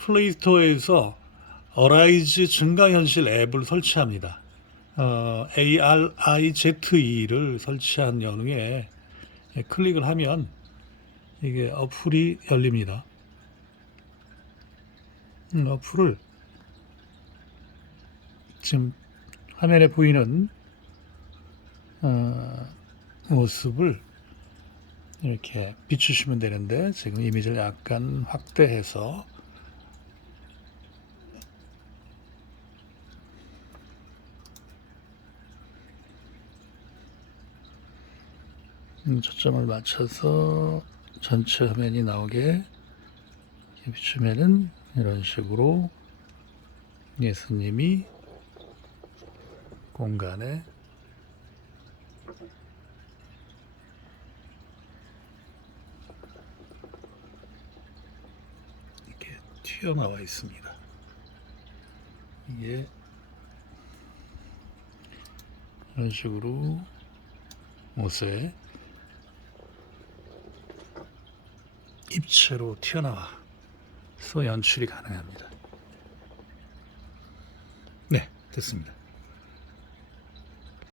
플레이스토어에서 어라이즈 증강현실 앱을 설치합니다. 어, ARIZE를 설치한 연후에 클릭을 하면 이게 어플이 열립니다. 음, 어플을 지금 화면에 보이는 어, 모습을 이렇게 비추시면 되는데 지금 이미지를 약간 확대해서 초점을 맞춰서 전체 화면이 나오게 비추면은 이런 식으로 예수님이 공간에 이렇게 튀어나와 있습니다. 이게 이런 식으로 옷에 입체로 튀어나와서 연출이 가능합니다. 네, 됐습니다.